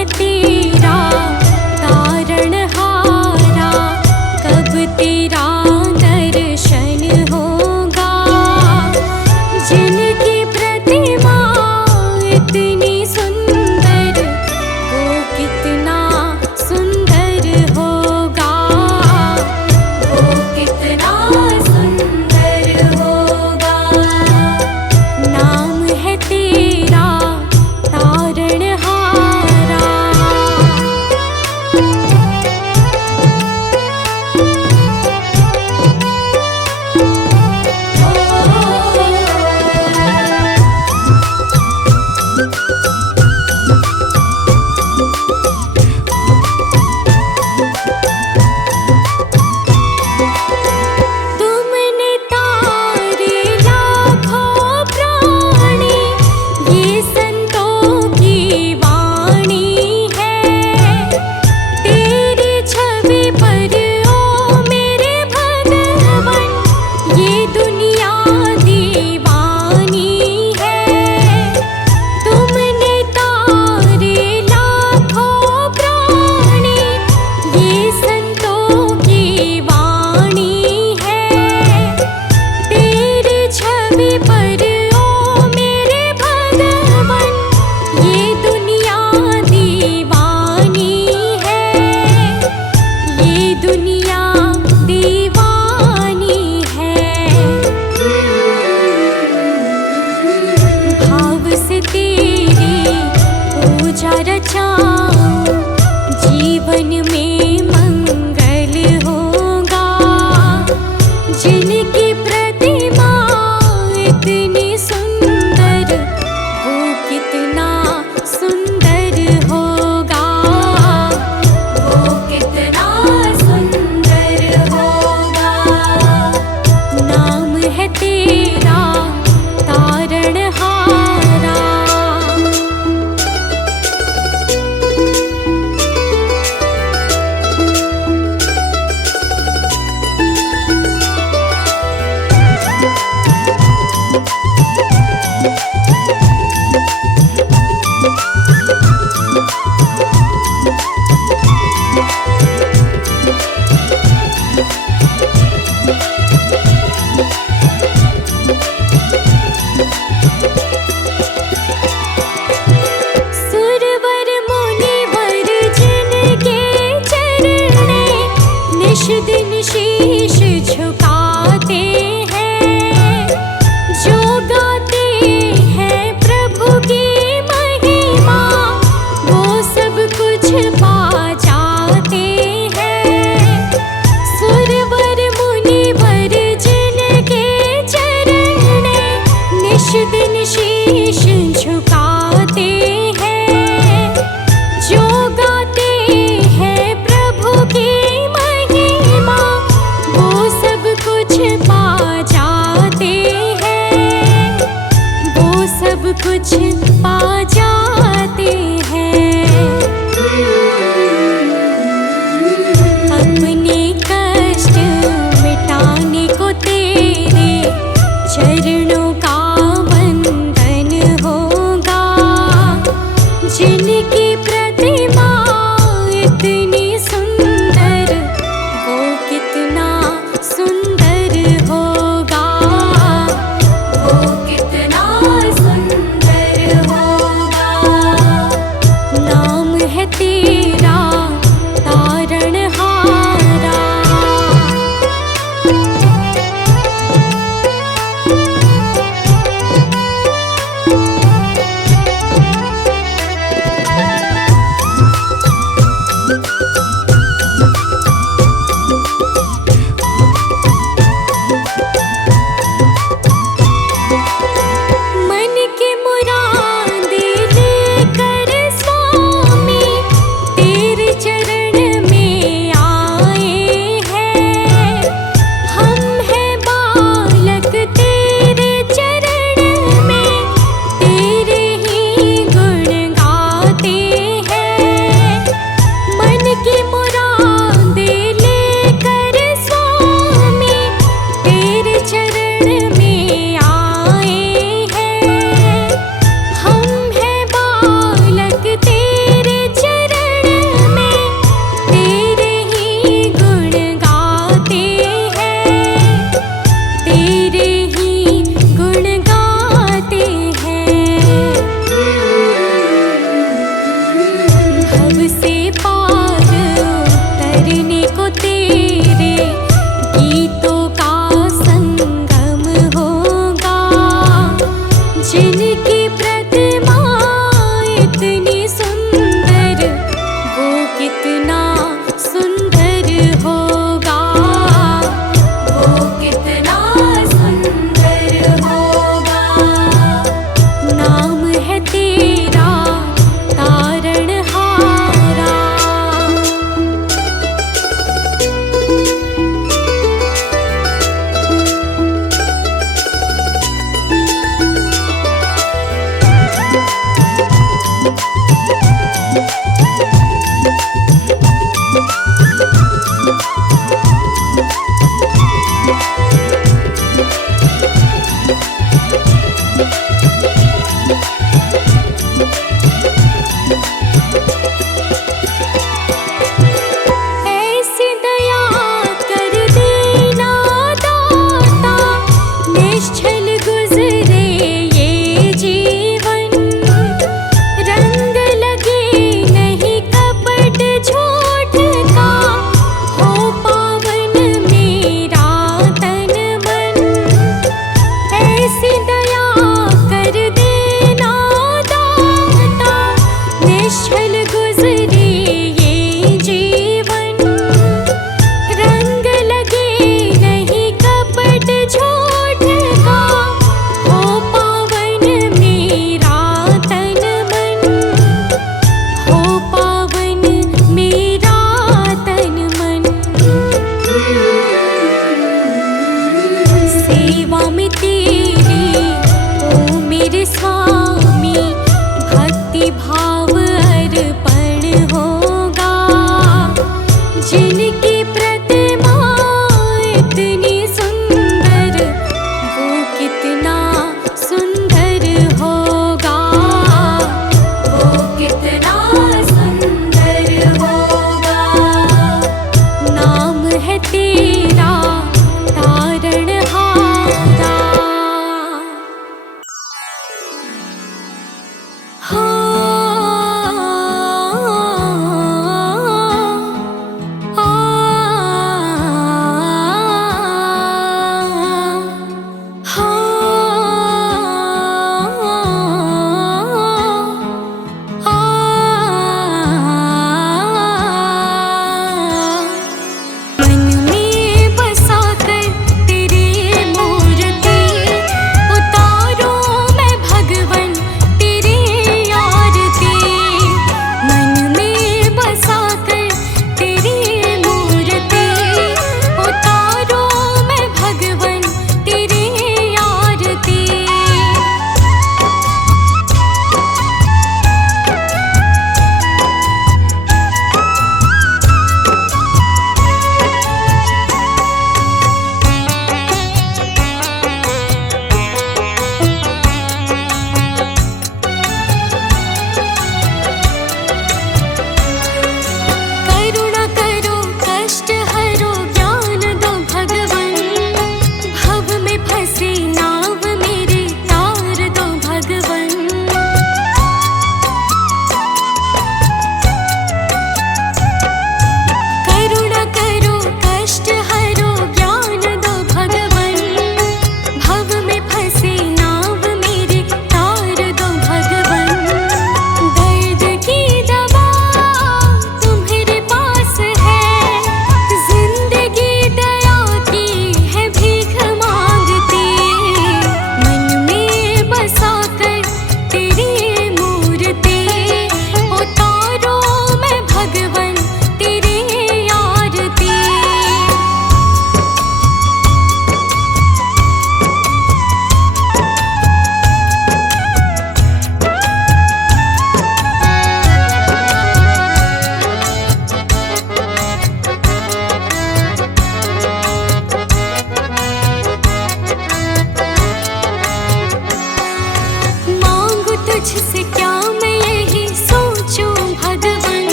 है तेरा तारणहारा, कब तेरा दर्शन होगा। जिनकी प्रतिमा इतनी सुंदर, वो कितना सुंदर होगा, वो कितना सुंदर होगा। नाम है तेरा तारणहारा। तुमने तारे लाखों प्राणी, ये संतों की वाणी है। तेरी छवि पर ओ मेरे भगवन, ये दुनिया दीवानी है। तुमने तारे लाखों प्राणी, ये संतों की वाणी है। तेरी छवि पर ओ मेरे भगवन, ये दुनिया दीवानी है, ये दुनिया दीवानी है। भाव से तेरी पूजा रचाऊं, जीवन में मंगल होगा। जिनकी प्रतिमा इतनी सुंदर, वो कितना सुंदर होगा, वो कितना सुंदर होगा। नाम है तेरा तारणहारा। सुरवर मुनिवर जिनके चरणे, निश दिन शीश झुकाते हैं। जो गाते हैं प्रभु की महिमा, वो सब कुछ पा जाते हैं। सुरवर मुनिवर जिनके चरणे, निश दिन शीश झुकाते हैं। जो गाते हैं प्रभु की महिमा, वो सब कुछ पा जाते हैं, वो सब कुछ पा जाते हैं। अपने कष्ट मिटाने को तेरे चरणों का वंदन होगा। जिनकी प्रतिमा इतनी सुंदर, वो कितना सुंदर होगा, वो कितना सुंदर होगा। नाम है तेरा तारणहारा। मन के मुरादे लेकर स्वामी,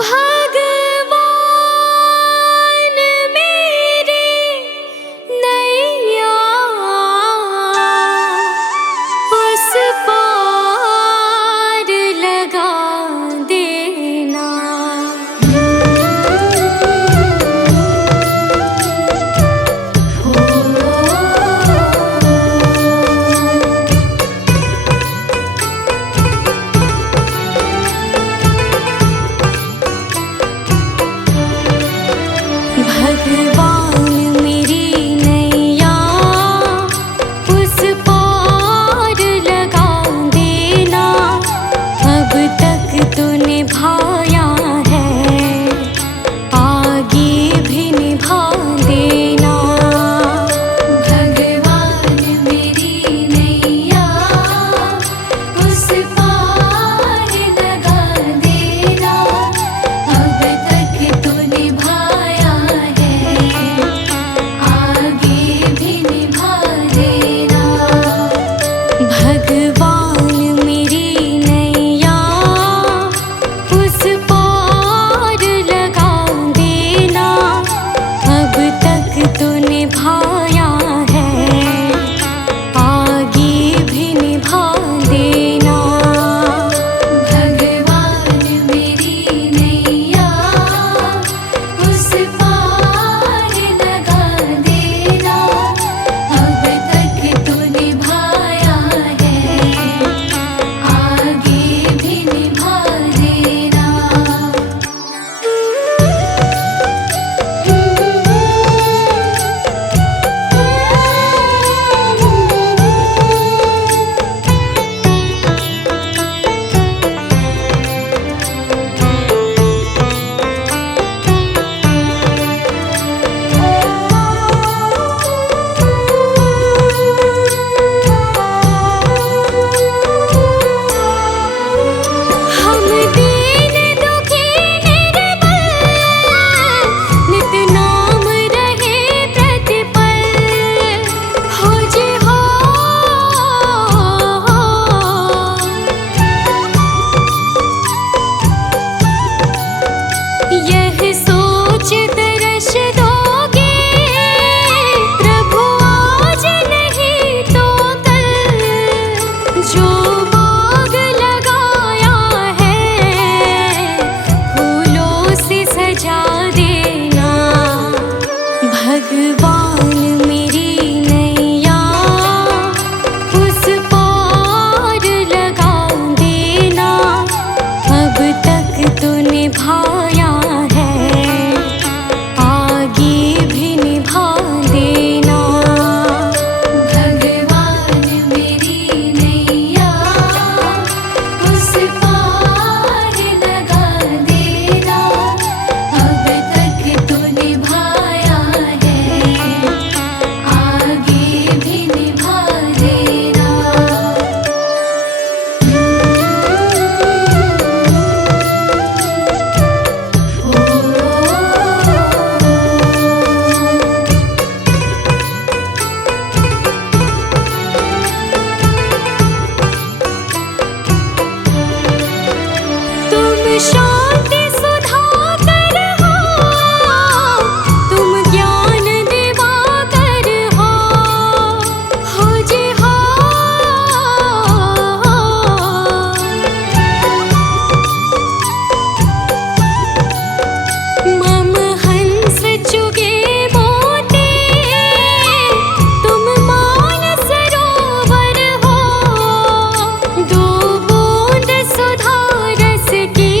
भगवान मेरे नैया उस पार लगा देना। भगवान मेरी नैया उस पार लगा देना। अब तक तो निभाया है, आगे भी निभा देना। भगवान मेरी नैया उस पार लगा देना। अब तक तो निभाया है, आगे भी निभा देना। भगवान मेरी नैया उस पार लगा देना। अब तक तो निभाया है, आगे भी निभा देना। भगवान मेरी नैया उस पार लगा देना। अब तक तो निभाया है, आगे भी निभा देना। हम दीन दुखी निर्बल, नित नाम रहे प्रतिपल। हो जी हो, यह सोच तरस दोगे प्रभु आज नहीं तो कल। जो बाग लगाया है फूलों से सजा देना। भगवान मेरी नैया उस पार लगा देना। अब तक तो निभाया है, आगे भी निभा देना। भगवान मेरी नैया उस पार लगा देना। अब तक तो निभाया है, आगे भी निभा देना। तुम शांति सुधाकर हो, तुम ज्ञान दिवाकर हो जी हो। मम हंस चुगे मोती, तुम मान सरोवर हो। दो बूंद सुधा रस की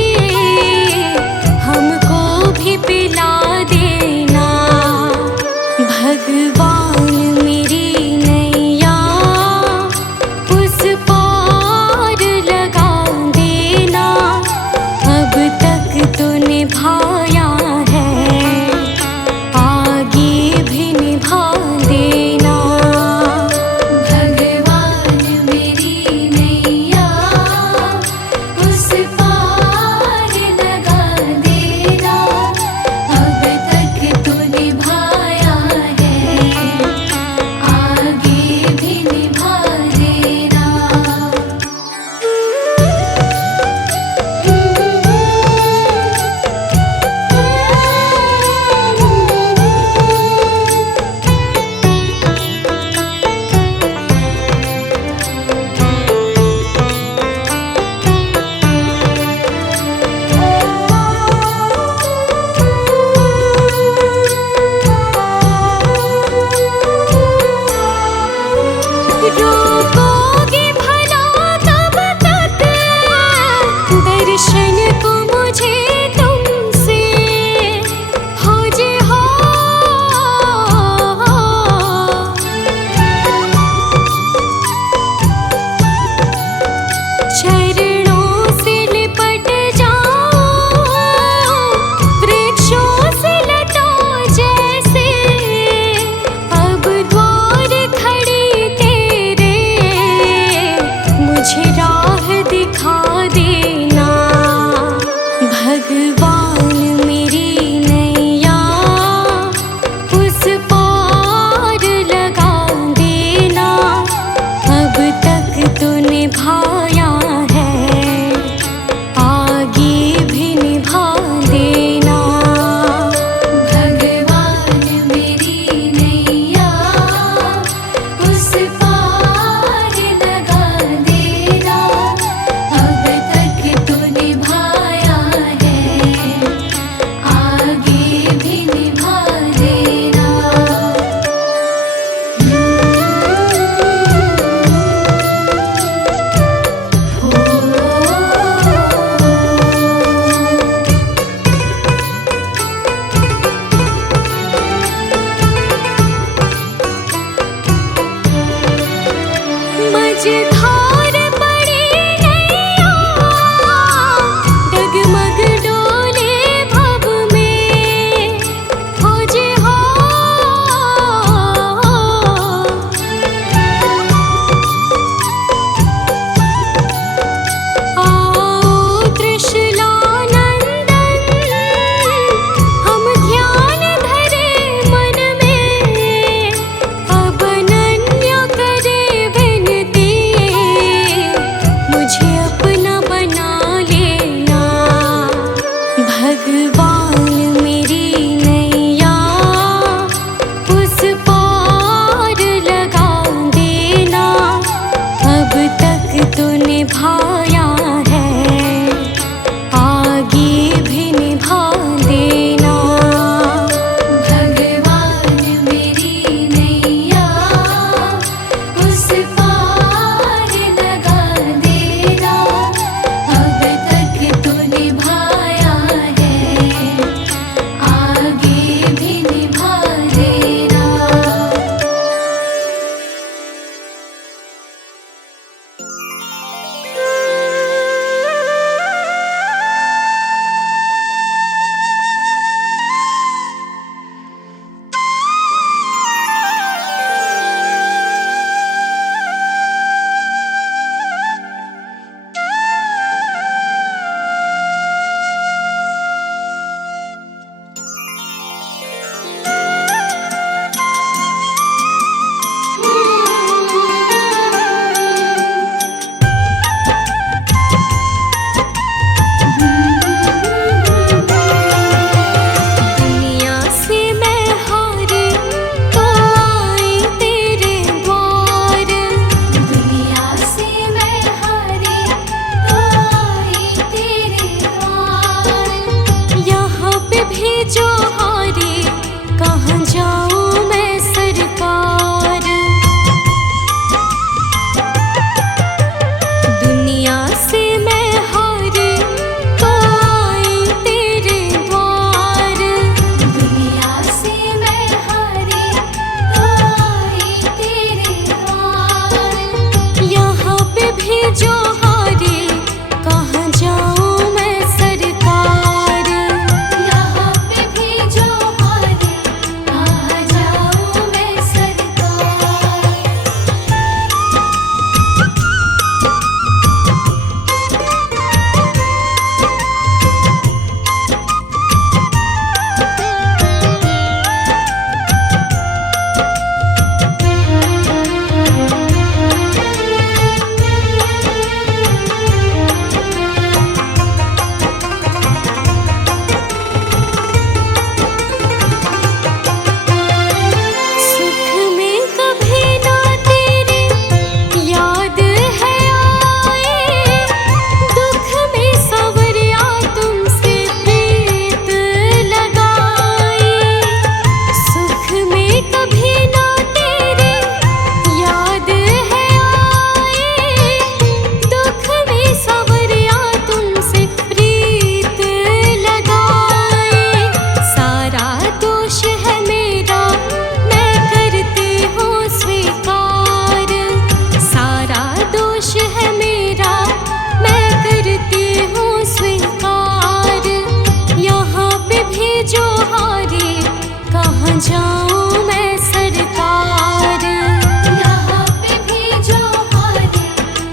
जाऊं मैं सरकार। यहाँ पे भेजो हारे,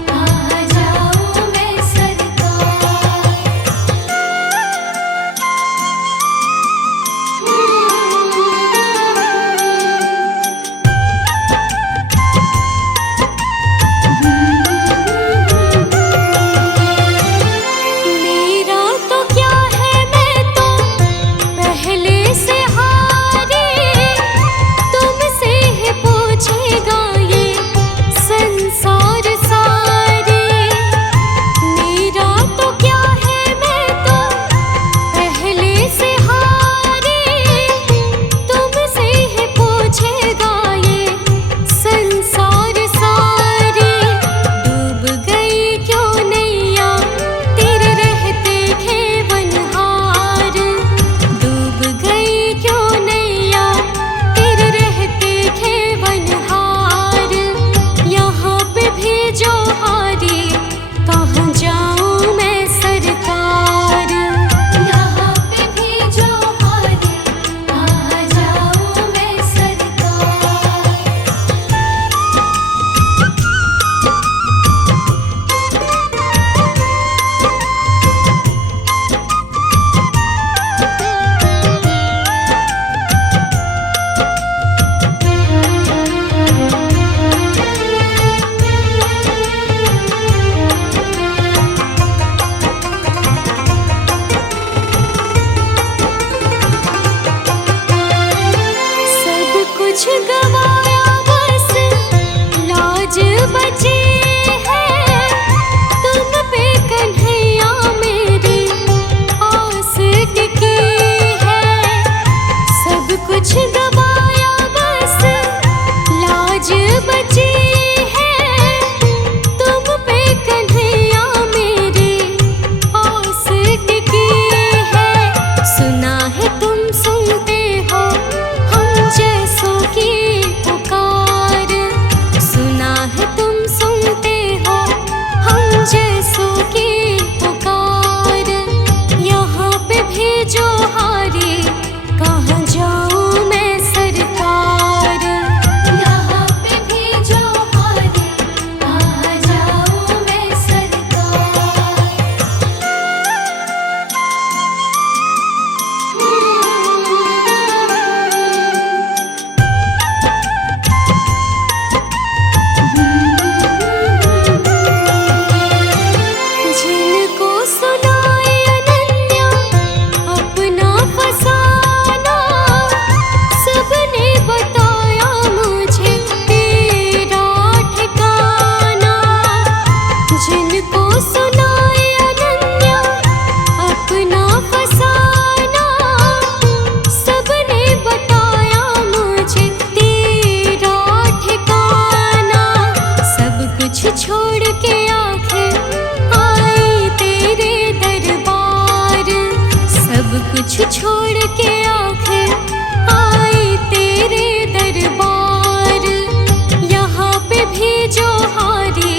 कहाँ जाऊँ मैं सरकार। मेरा तो क्या है, मैं तो पहले से हारी, तुमसे ही पूछेगा ये संसार सारे। मेरा तो क्या है, मैं तो पहले से हारी, तुमसे ही पूछेगा ये संसार सारे। डूब गई क्यों नैया तेरे रहते खेवनहार, डूब गई क्यों नैया तेरे रहते खेवनहार। यहाँ पे भेजो हारी, कहाँ जाऊँ मैं सरकार। यहाँ पे भेजो हारे, कहाँ जाऊँ मैं सरकार। सब कुछ गवाया बस लाज बची है, तुम पे कन्हैया मेरी आस टिकी है। सब कुछ गवाया बस लाज बची है, तुम पे कन्हैया मेरी आस टिकी है। सुना है तुम सुनते हो हम जैसों की पुकार, सुना है तुम सुनते हो हम जैसों की पुकार। यहाँ पे भेजो हारी, कहाँ जाऊँ मैं सरकार। यहाँ पे भेजो हारे, कहाँ जाऊँ मैं सरकार। जिनको सुनाए अनन्या अपना फसाना, सबने बताया मुझे तेरा ठिकाना। जिनको सुनाए अनन्या अपना फसाना, सबने बताया मुझे तेरा ठिकाना। सब कुछ छोड़ के आखिर आई तेरे दरबार, सब कुछ छोड़ के आखिर आई तेरे दरबार। यहाँ पे भेजो हारी,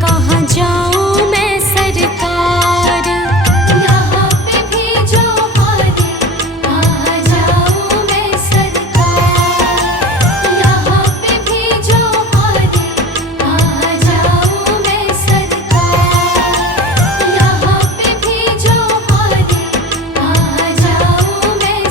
कहाँ जाऊँ मैं सरकार। यहाँ पे भेजो हारे, कहाँ जाऊँ मैं सरकार। यहाँ पे भेजो हारे, कहाँ जाऊँ मैं सरकार। यहाँ पे भेजो हारे, कहाँ जाऊँ मैं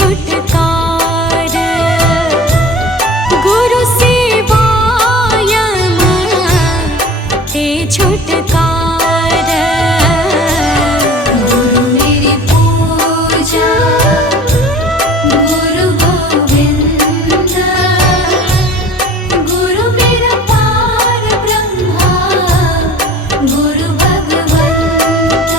छुटकार गुरु सेवायम हे छुटकार गुरु मेरी पूजा गुरु गोविंद गुरु मेरा पार ब्रह्मा गुरु भगवंत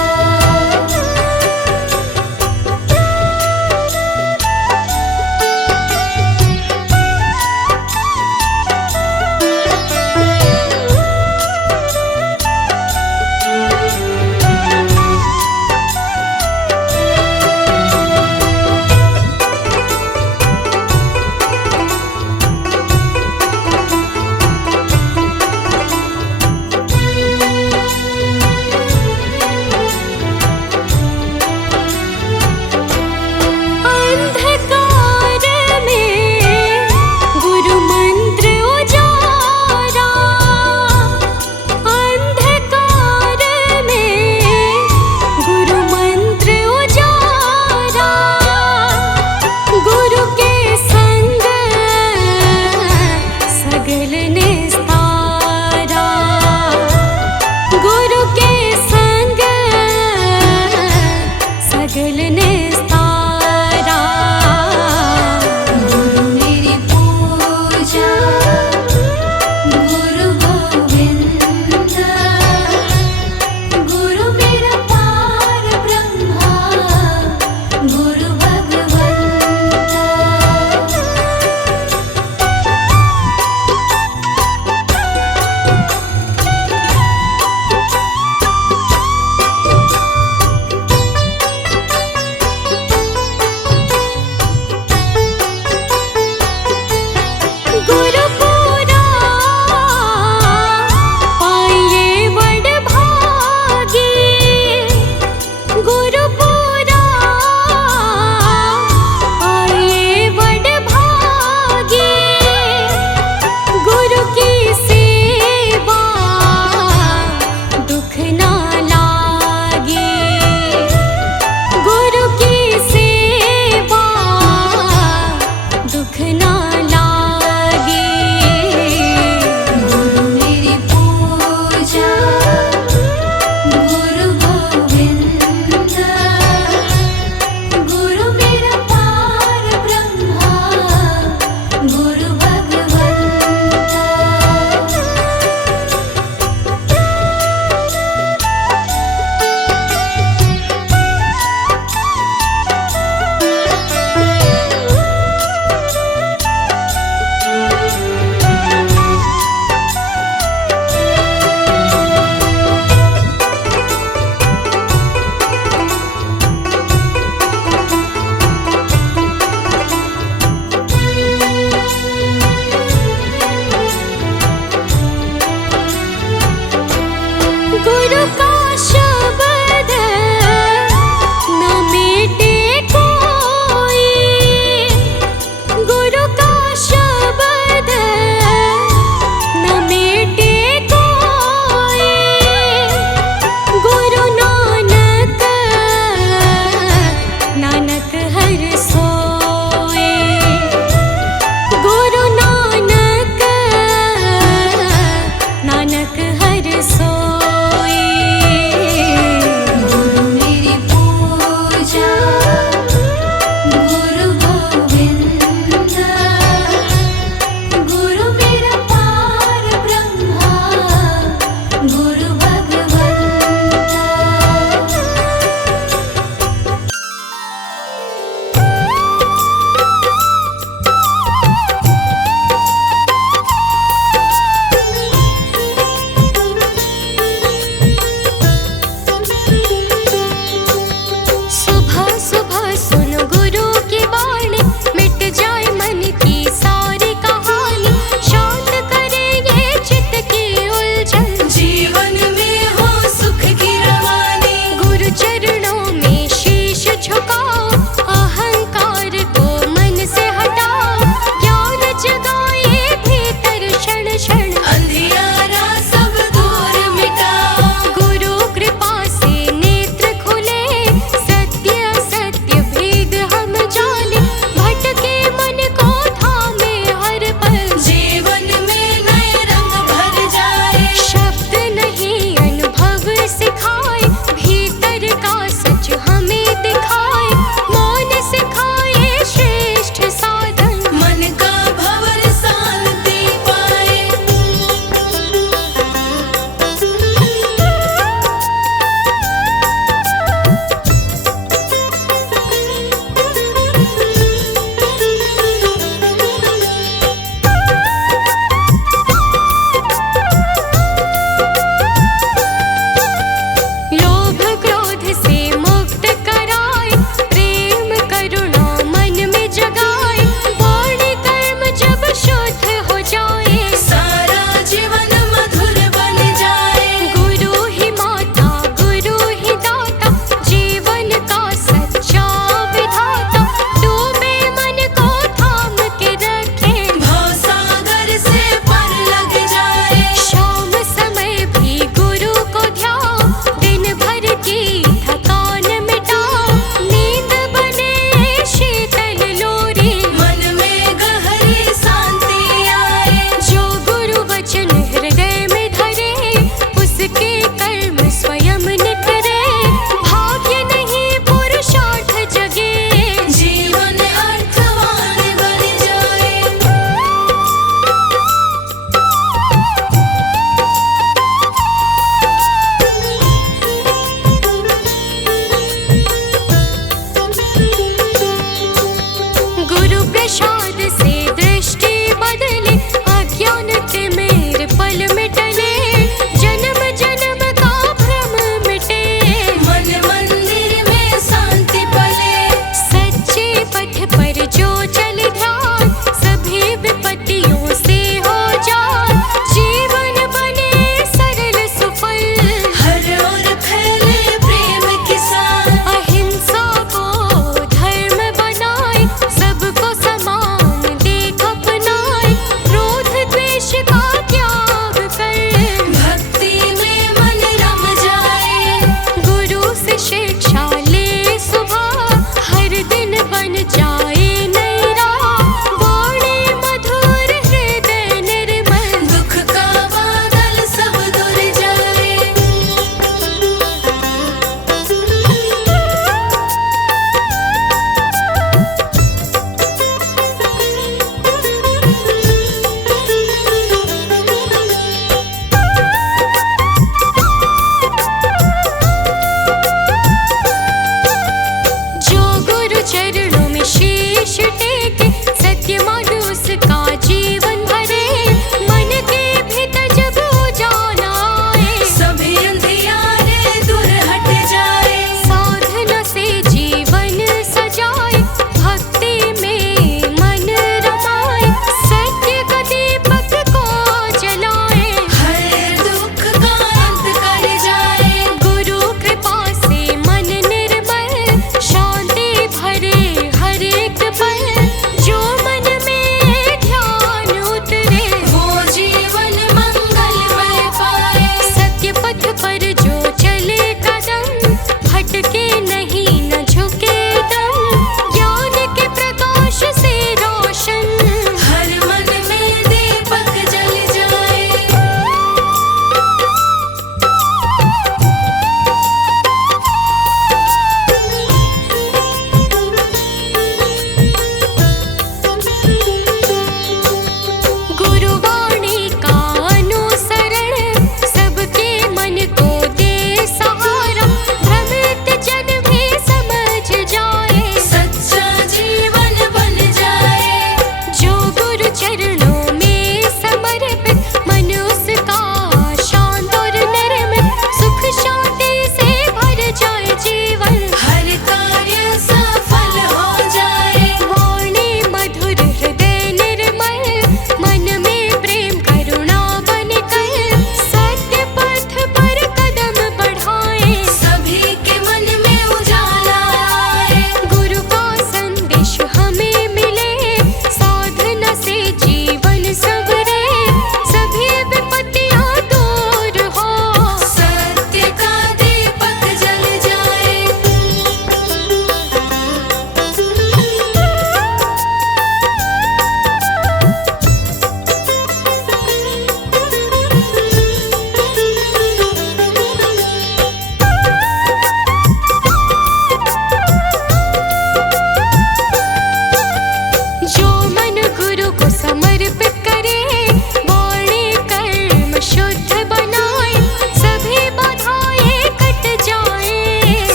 यशोद से